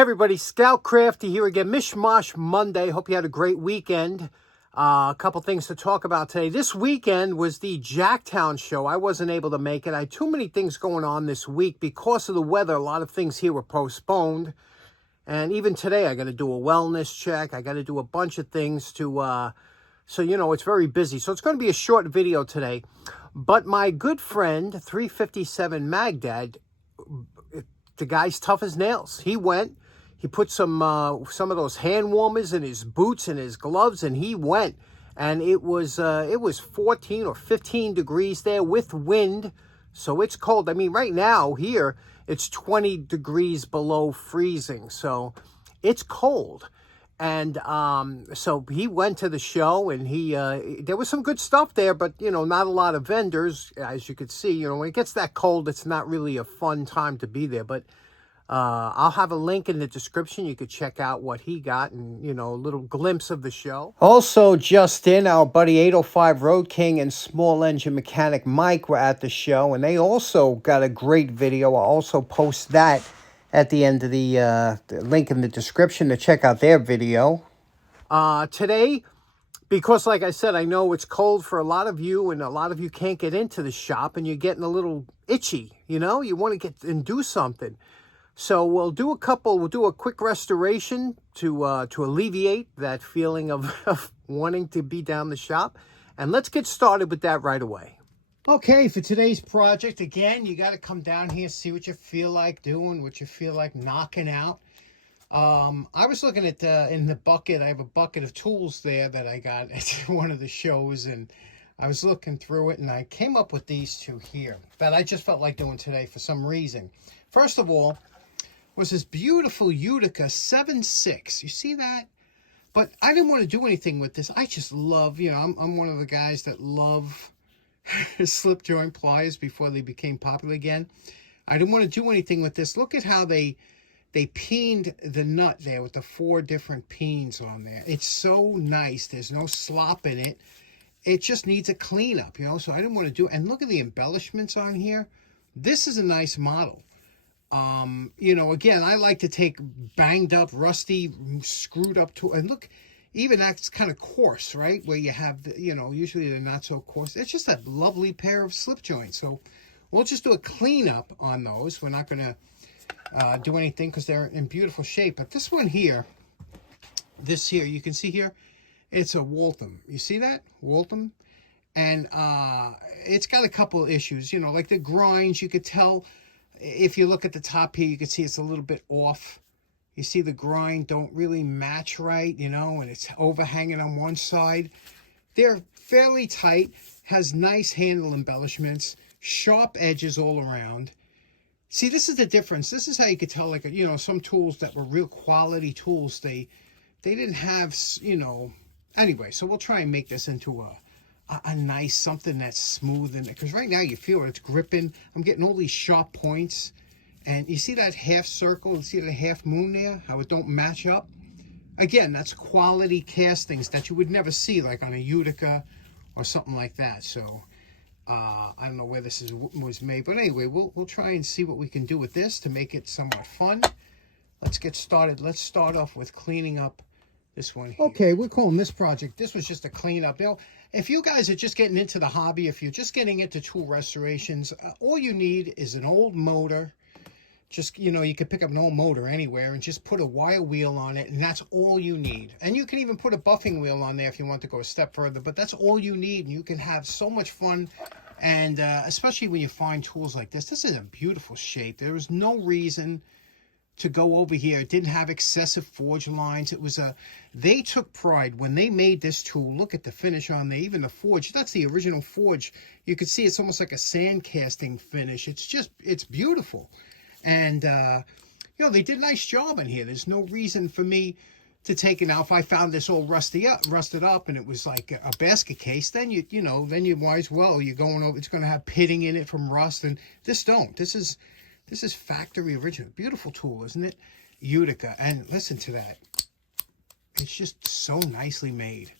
Everybody, Scout Crafty here again. Mishmash Monday. Hope you had a great weekend. A couple things to talk about today. This weekend was the Jacktown show. I wasn't able to make it. I had too many things going on this week because of the weather. A lot of things here were postponed. And even today, I got to do a wellness check. I got to do a bunch of things to, so, you know, it's very busy. So it's going to be a short video today. But my good friend, 357 Magdad, the guy's tough as nails. He went. He put some of those hand warmers in his boots and his gloves, and he went. And it was 14 or 15 degrees there with wind, so it's cold. I mean, right now here it's 20 degrees below freezing, so it's cold. And so he went to the show, and there was some good stuff there, but you know, not a lot of vendors, as you could see. You know, when it gets that cold, it's not really a fun time to be there, but. I'll have a link in the description. You could check out what he got and, you know, a little glimpse of the show. Also, just in, our buddy 805 Road King and Small Engine Mechanic Mike were at the show, and they also got a great video. I'll also post that at the end of the link in the description to check out their video. Today, because like I said, I know it's cold for a lot of you, and a lot of you can't get into the shop, and you're getting a little itchy, you know? You want to get and do something. So we'll do a quick restoration to alleviate that feeling of wanting to be down the shop. And let's get started with that right away. Okay, for today's project, again, you got to come down here, see what you feel like doing, what you feel like knocking out. I was looking at in the bucket. I have a bucket of tools there that I got at one of the shows, and I was looking through it, and I came up with these two here that I just felt like doing today for some reason. First of all, was this beautiful Utica 7.6. You see that? But I didn't want to do anything with this. I just love, you know, I'm one of the guys that love slip joint pliers before they became popular again. I didn't want to do anything with this. Look at how they peened the nut there with the 4 different peens on there. It's so nice. There's no slop in it. It just needs a cleanup, you know, so I didn't want to do it. And look at the embellishments on here. This is a nice model. You know, again, I like to take banged up, rusty, screwed up tool, and look, even that's kind of coarse, right? Where you have, you know, usually they're not so coarse. It's just a lovely pair of slip joints. So we'll just do a cleanup on those. We're not going to do anything because they're in beautiful shape. But this one here, you can see here, it's a Waltham. You see that? Waltham. And it's got a couple of issues, you know, like the grinds, you could tell. If you look at the top here, you can see it's a little bit off. You see the grind don't really match right, you know, and it's overhanging on one side. They're fairly tight, has nice handle embellishments, sharp edges all around. See, this is the difference. This is how you could tell, like, you know, some tools that were real quality tools, they didn't have, you know. Anyway, so we'll try and make this into a nice something that's smooth in it, because right now you feel it's gripping. I'm getting all these sharp points, and you see that half circle, you see the half moon there, how it don't match up. Again, that's quality castings that you would never see like on a Utica or something like that. So I don't know where this was made, but anyway, we'll try and see what we can do with this to make it somewhat fun. Let's get started. Let's start off with cleaning up this one here. Okay, we're calling this project, this was just a cleanup. Now, if you guys are just getting into the hobby, if you're just getting into tool restorations, all you need is an old motor. Just, you know, you can pick up an old motor anywhere and just put a wire wheel on it, and that's all you need. And you can even put a buffing wheel on there if you want to go a step further, but that's all you need, and you can have so much fun. And especially when you find tools like this. This is a beautiful shape. There is no reason to go over here. It didn't have excessive forge lines. It was they took pride when they made this tool. Look at the finish on there, even the forge. That's the original forge. You can see it's almost like a sand casting finish. It's beautiful. And you know, they did a nice job in here. There's no reason for me to take it out. If I found this all rusted up and it was like a basket case, then you know, then you might as well, you're going over, it's going to have pitting in it from rust, and this don't. This is factory original. Beautiful tool, isn't it? Utica. And listen to that. It's just so nicely made.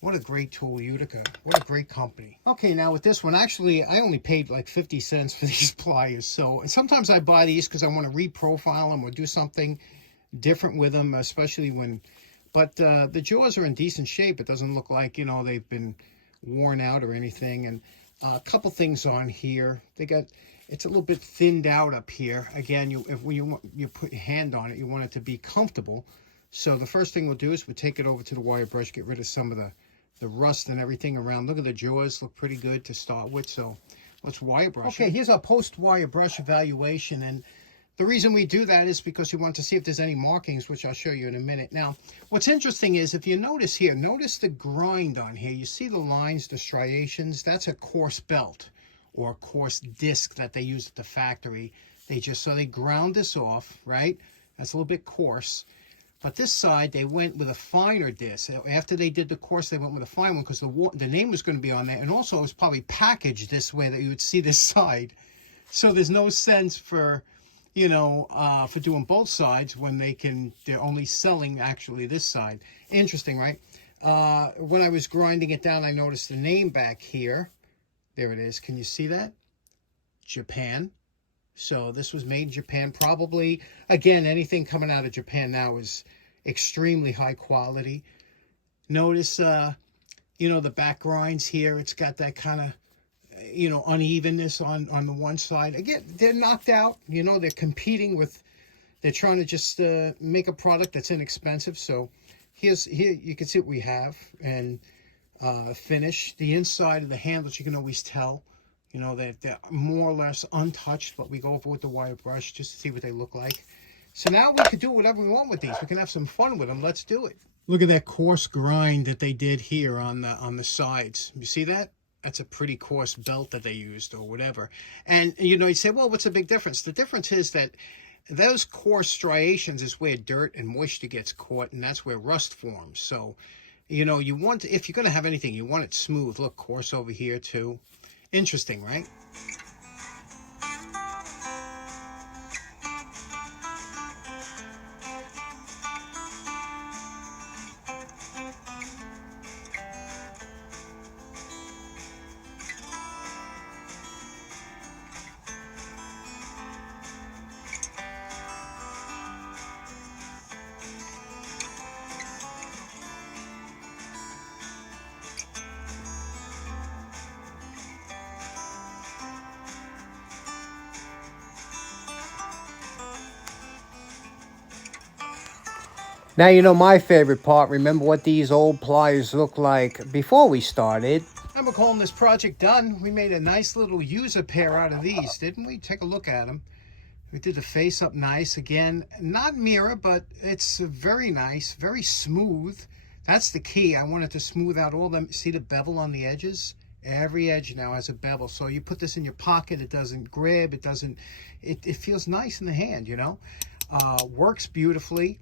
What a great tool, Utica. What a great company. Okay, now with this one, actually, I only paid like 50 cents for these pliers. So, and sometimes I buy these because I want to reprofile them or do something different with them, especially when, but the jaws are in decent shape. It doesn't look like, you know, they've been worn out or anything. And a couple things on here. It's a little bit thinned out up here. Again, when you put your hand on it, you want it to be comfortable. So the first thing we'll do is we'll take it over to the wire brush, get rid of some of the rust and everything around. Look at the jaws, look pretty good to start with. So let's wire brush. Okay, here's our post-wire brush evaluation. And the reason we do that is because we want to see if there's any markings, which I'll show you in a minute. Now, what's interesting is if you notice here, notice the grind on here. You see the lines, the striations? That's a coarse belt or coarse disc that they use at the factory. They ground this off, right? That's a little bit coarse. But this side, they went with a finer disc. After they did the coarse, they went with a fine one because the name was going to be on there. And also, it was probably packaged this way that you would see this side. So there's no sense for, you know, for doing both sides when they're only selling actually this side. Interesting, right? When I was grinding it down, I noticed the name back here. There it is. Can you see that? Japan. So this was made in Japan. Probably, again, anything coming out of Japan now is extremely high quality. Notice, you know, the back grinds here. It's got that kind of, you know, unevenness on the one side. Again, they're knocked out. You know, they're competing with, they're trying to just make a product that's inexpensive. So here you can see what we have. And finish. The inside of the handles, you can always tell. You know, they're more or less untouched, but we go over with the wire brush just to see what they look like. So now we can do whatever we want with these. We can have some fun with them. Let's do it. Look at that coarse grind that they did here on the sides. You see that? That's a pretty coarse belt that they used or whatever. And, you know, you say, well, what's the big difference? The difference is that those coarse striations is where dirt and moisture gets caught, and that's where rust forms. So, you know, you want, if you're going to have anything, you want it smooth. Look, coarse over here too. Interesting, right? Now, you know my favorite part. Remember what these old pliers looked like before we started. I'm calling this project done. We made a nice little user pair out of these, didn't we? Take a look at them. We did the face up nice. Again, not mirror, but it's very nice, very smooth. That's the key. I wanted to smooth out all them. See the bevel on the edges? Every edge now has a bevel. So you put this in your pocket. It doesn't grab. It feels nice in the hand, you know. Works beautifully.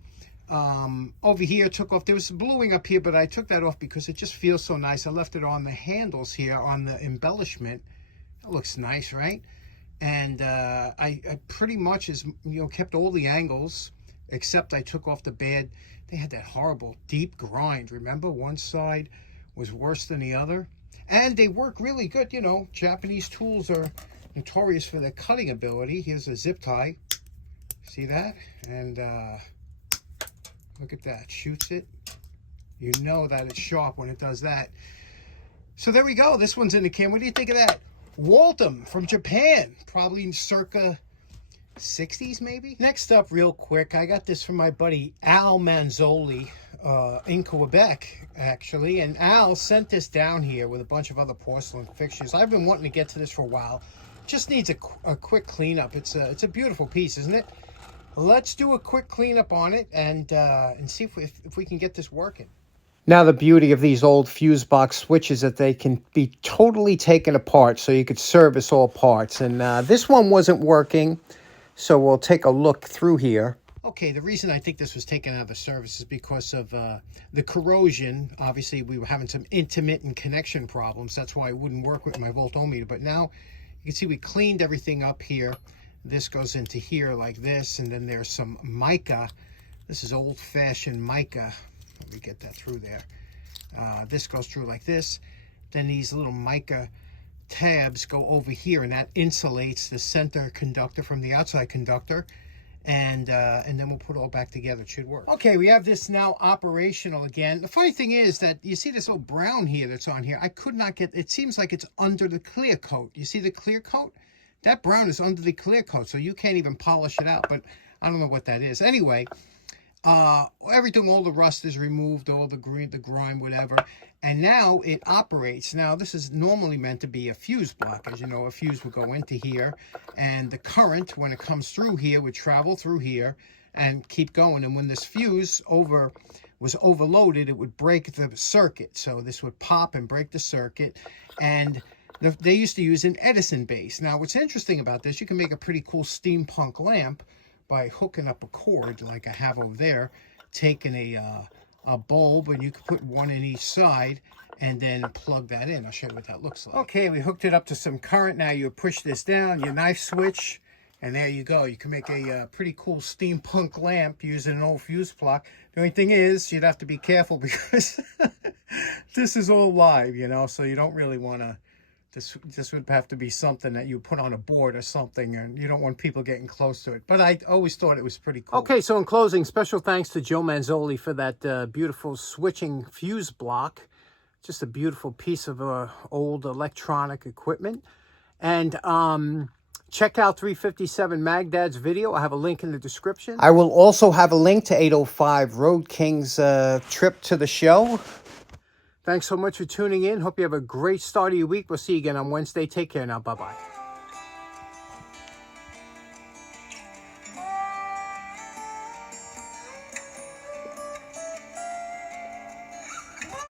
Over here, took off, there was bluing up here, but I took that off because it just feels so nice. I left it on the handles here, on the embellishment. It looks nice, right? And I pretty much, kept all the angles, except I took off the bad. They had that horrible deep grind. Remember, one side was worse than the other. And they work really good. You know, Japanese tools are notorious for their cutting ability. Here's a zip tie. See that? And look at that, shoots it. You know that it's sharp when it does that. So there we go. This one's in the can. What do you think of that? Waltham from Japan, probably circa 60s maybe. Next up, real quick, I got this from my buddy Al Manzoli in Quebec, actually. And Al sent this down here with a bunch of other porcelain fixtures. I've been wanting to get to this for a while. Just needs a quick cleanup. It's a beautiful piece, isn't it? Let's do a quick cleanup on it and see if we can get this working. Now, the beauty of these old fuse box switches is that they can be totally taken apart so you could service all parts. And this one wasn't working, so we'll take a look through here. Okay, the reason I think this was taken out of the service is because of the corrosion. Obviously, we were having some intermittent connection problems. That's why it wouldn't work with my voltometer. But now you can see we cleaned everything up here. This goes into here like this, and then there's some mica. This is old-fashioned mica. Let me get that through there. This goes through like this. Then these little mica tabs go over here, and that insulates the center conductor from the outside conductor. and then we'll put it all back together. It should work. Okay, we have this now operational again. The funny thing is that you see this little brown here that's on here. I could not get, it seems like it's under the clear coat. You see the clear coat? That brown is under the clear coat, so you can't even polish it out, but I don't know what that is. Anyway, everything, all the rust is removed, all the grime, whatever, and now it operates. Now this is normally meant to be a fuse block. As you know, a fuse would go into here, and the current, when it comes through here, would travel through here and keep going. And when this fuse was overloaded, it would break the circuit. So this would pop and break the circuit, and they used to use an Edison base. Now what's interesting about this, you can make a pretty cool steampunk lamp by hooking up a cord like I have over there, taking a bulb, and you can put one in each side and then plug that in. I'll show you what that looks like. Okay, we hooked it up to some current. Now you push this down, your knife switch, and there you go. You can make a pretty cool steampunk lamp using an old fuse block. The only thing is, you'd have to be careful because this is all live, you know, so you don't really want to. This would have to be something that you put on a board or something, and you don't want people getting close to it. But I always thought it was pretty cool. Okay, so in closing, special thanks to Joe Manzoli for that beautiful switching fuse block. Just a beautiful piece of old electronic equipment. And check out 357 Magdad's video. I have a link in the description. I will also have a link to 805 Road King's trip to the show. Thanks so much for tuning in. Hope you have a great start of your week. We'll see you again on Wednesday. Take care now. Bye-bye.